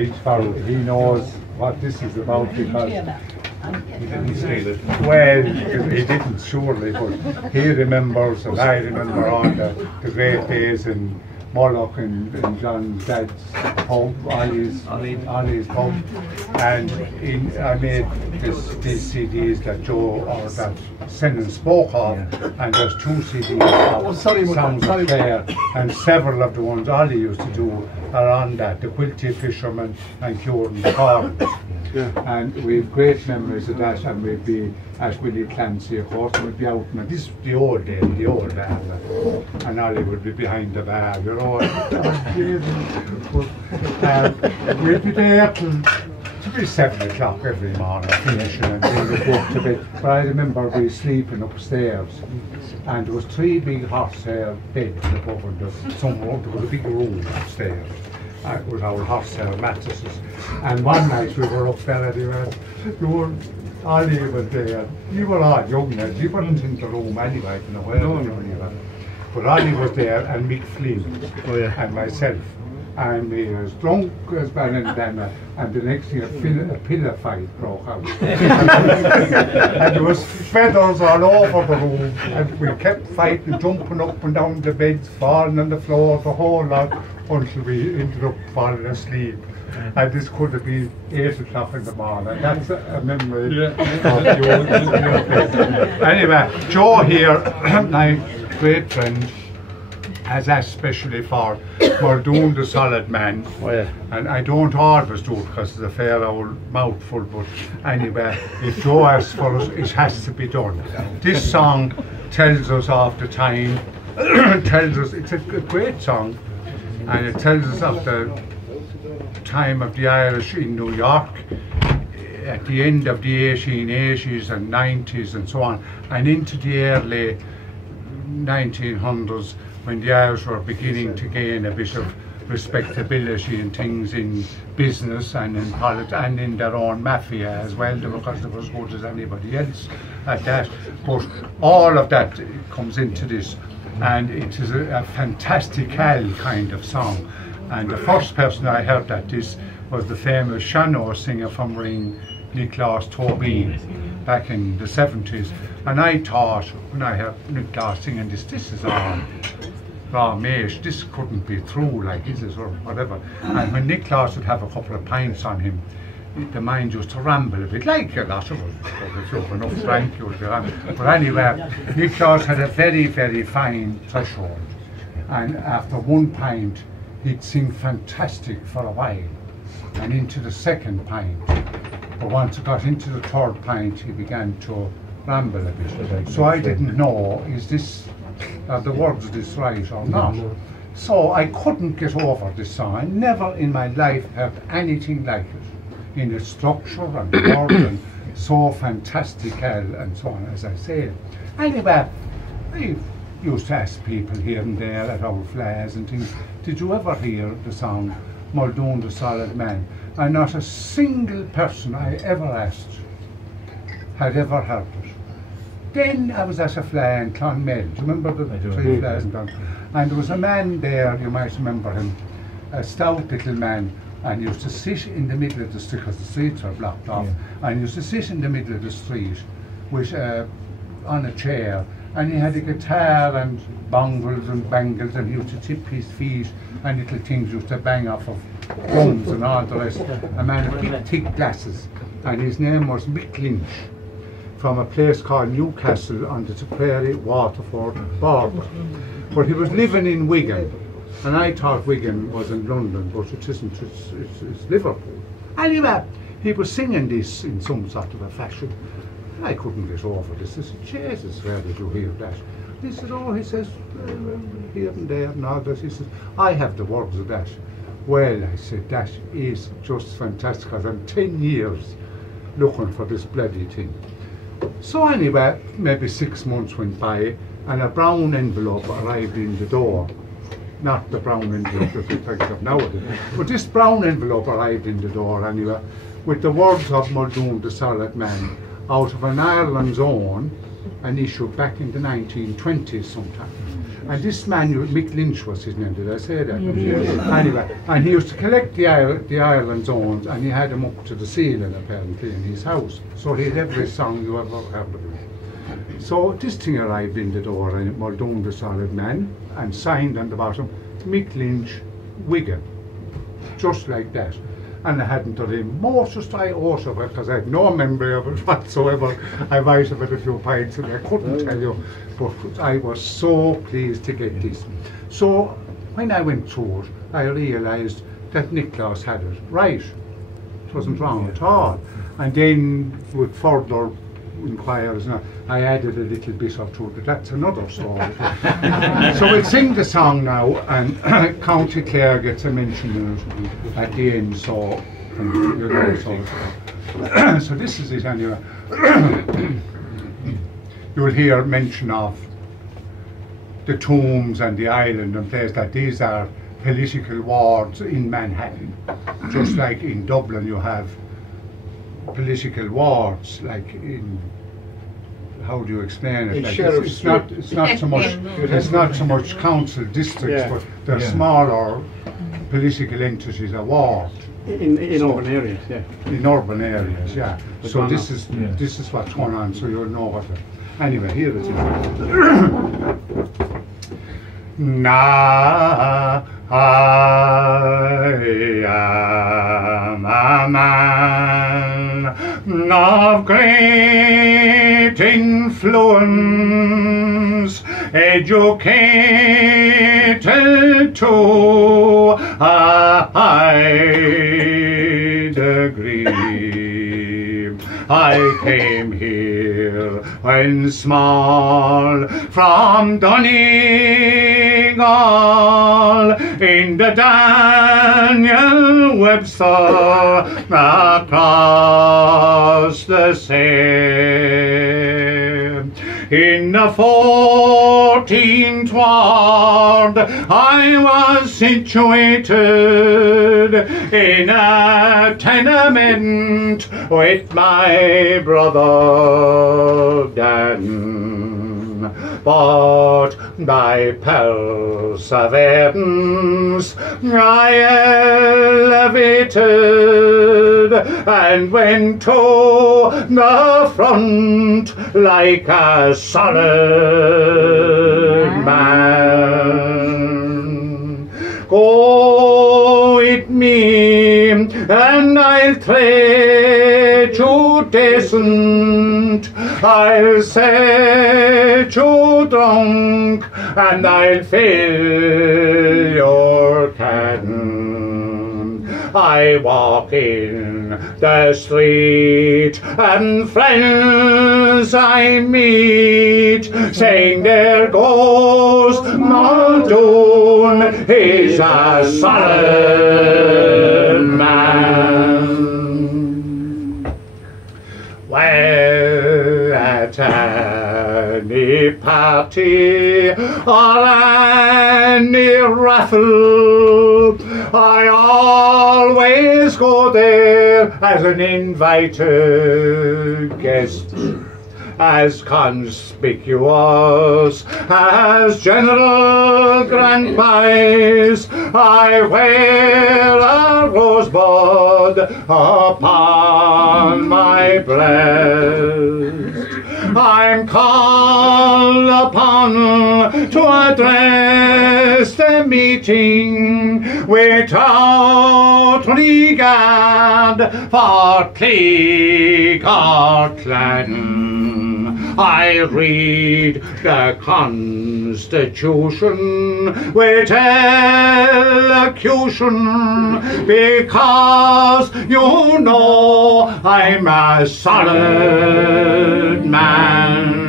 He knows what this is about because He didn't steal it. well, he didn't surely, but he remembers, and I remember all the great days in Moloch and John's dad's pub, Ollie's pub, and I made these CDs that Joe or that Senan spoke of, and there's 2 CDs of Sounds of Clare, and several of the ones Ollie used to do are on that, the Quilty Fisherman and Curing the Corns. And we've great memories of that, and we'd be at Willie Clancy, of course, and we'd be out, and this is the old days, the old bar, and Ollie would be behind the bar, you know. We'd be there till to be 7 o'clock every morning, finishing and then we'd go up to bed. But I remember we sleeping upstairs, and there was 3 big horsehair beds above, and there was a big room upstairs. With our horsehair mattresses, and one night we were up there anyway. Ollie was there. You were all young then. You weren't in the room anyway, you know. But Ollie was there, and Mick Flynn, and myself, and we was drunk as bad, and the next thing a pillow fight broke out. And there was feathers all over the room, and we kept fighting, jumping up and down the beds, falling on the floor, the whole lot, until we ended up falling asleep. And this could have been 8 o'clock in the morning. That's a memory of the old days. Anyway, Joe here, my great friend, has asked specially for Muldoon the Solid Man. And I don't always do it because it's a fair old mouthful, but anyway, if Joe asks for it, it has to be done. This song tells us of the time, tells us, it's a great song, and it tells us of the time of the Irish in New York at the end of the 1880s and 90s and so on, and into the early 1900s when the Irish were beginning to gain a bit of respectability and things in business and in politics and in their own mafia as well, because they were as good as anybody else at that. But all of that comes into this, and it is a fantastical kind of song. And the first person I heard at this was the famous Shannon singer from Ring, Nicholas Tobin, back in the 70s. And I thought, when I heard Nicholas singing this is all raw maish, this couldn't be true, like is it, or whatever. And when Nicholas would have a couple of pints on him, the mind used to ramble a bit, like a lot of us. If you have enough drink, you'll be ramble. But anyway, Nicholas had a very, very fine threshold. And after 1 pint, he'd sing fantastic for a while, and into the 2nd pint. But once he got into the 3rd pint, he began to ramble a bit. So I didn't know, is this, are the words of this right or not? So I couldn't get over this song. I never in my life heard anything like it, in its structure and words, and so fantastical and so on, as I say. Anyway, I used to ask people here and there at our flyers and things, did you ever hear the song Muldoon the Solid Man? And not a single person I ever asked had ever heard it. Then I was at a fly in Clonmel. Do you remember the 3 flies in Clonmel? And there was a man there, you might remember him, a stout little man, and used to sit in the middle of the street, because the streets were blocked off, and used to sit in the middle of the street with on a chair, and he had a guitar and bongles and bangles, and he used to tip his feet, and little things used to bang off of drums and all the rest. A man with big thick glasses, and his name was Mick Lynch, from a place called Newcastle on the Tipperary Waterford border. But he was living in Wigan, and I thought Wigan was in London, but it isn't, it's Liverpool. Anyway, he was singing this in some sort of a fashion. I couldn't get over this. I said, Jesus, where did you hear that? He said, oh, he says, here and there and all this. He says, I have the words of that. Well, I said, that is just fantastic, because I'm 10 years looking for this bloody thing. So anyway, maybe 6 months went by, and a brown envelope arrived in the door. Not the brown envelope that we think of nowadays, but this brown envelope arrived in the door anyway, with the words of Muldoon the Solid Man, out of an Ireland's Own, an issue back in the 1920s sometime. And this man, Mick Lynch was his name, did I say that? Anyway, and he used to collect the Ireland zones, and he had them up to the ceiling apparently in his house. So he had every song you ever heard of him. So this thing arrived in the door, and it was done the solid man, and signed on the bottom, Mick Lynch, Wigan. Just like that. And I hadn't done the most iota of it because I had no memory of it whatsoever. I might have had a few pints and I couldn't tell you, but I was so pleased to get this. So when I went through it, I realised that Nicholas had it right. It wasn't wrong at all. And then with further inquiries, I added a little bit of to it, but that's another story. So we'll sing the song now, and County Clare gets a mention in it at the end, so you know, so this is it anyway. You will hear mention of the tombs and the island and places that these are political wards in Manhattan, just like in Dublin you have political wards, like in, how do you explain it? Like it's not so much council districts, but they're smaller political entities, a ward. In urban areas, yeah. In urban areas, yeah. So this is what's going on, so you'll know what. Anyway, here it is. Now I am a man of great influence, educated to a high degree. I came here when small from Donegal in the Daniel Webster across the sea. In the 14th ward I was situated in a tenement with my brother Dan, but by perseverance I elevated and went to the front like a solid man. Go with me and I'll treat you decent, I'll set you drunk and I'll fill your can. I walk in the street and friends I meet, saying there goes Muldoon, he's a solid man. Well, at any party or any raffle, I always go there as an invited guest, as conspicuous as General Grand Prize. I wear a rosebud upon my breast. I'm called upon to address the meeting without regard for clique or clan. I read the Constitution with elocution, because you know I'm a solid man.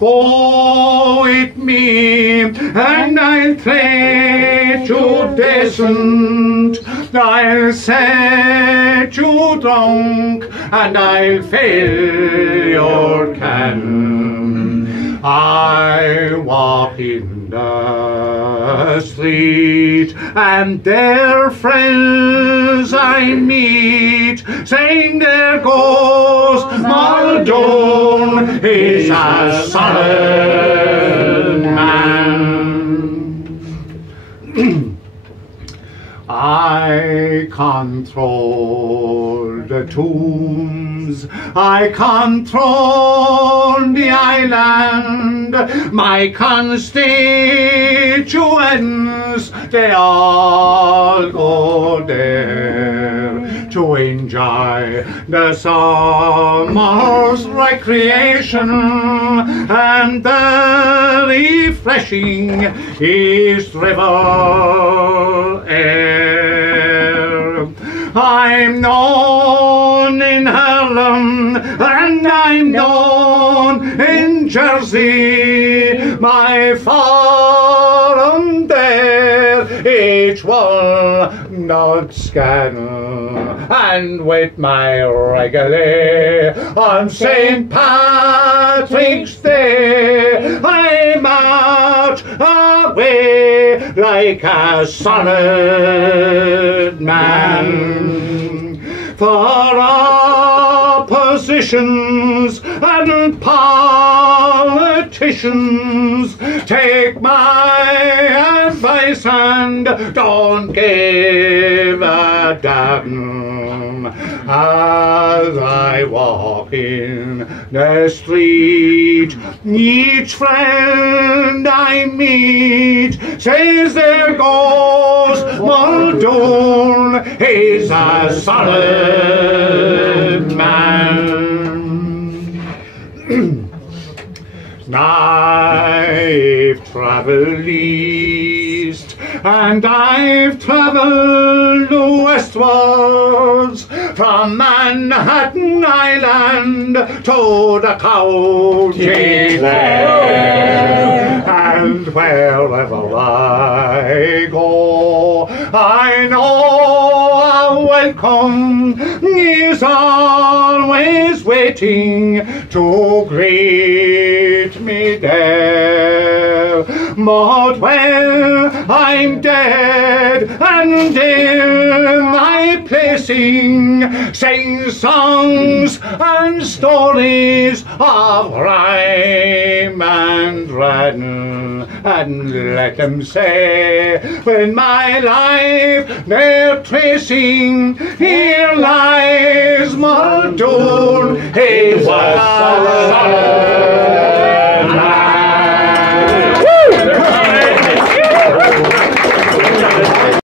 Go with me and I'll treat you decent, I'll set you drunk and I'll fill your can. I walk in the street and their friends I meet, saying there goes Muldoon, he's a solid man. I control the tombs, I control the island, my constituents, they all go there to enjoy the summer's recreation and the refreshing East River air. I'm known in Harlem and I'm known in Jersey, my forum there, each walnut scandal, and with my reggae on St. Patrick's Day, I march away like a solid man. For oppositions and politicians, take my advice and don't give a damn. As I walk in the street, each friend I meet says there goes Muldoon, he's a solid man. I've travelled east and I've travelled westwards, from Manhattan Island to the County Clare, and wherever I go, I know a welcome is always waiting to greet me there. But when I'm dead and in my placing, sing songs and stories of rhyme and redding, and let them say, when my life they're tracing, here lies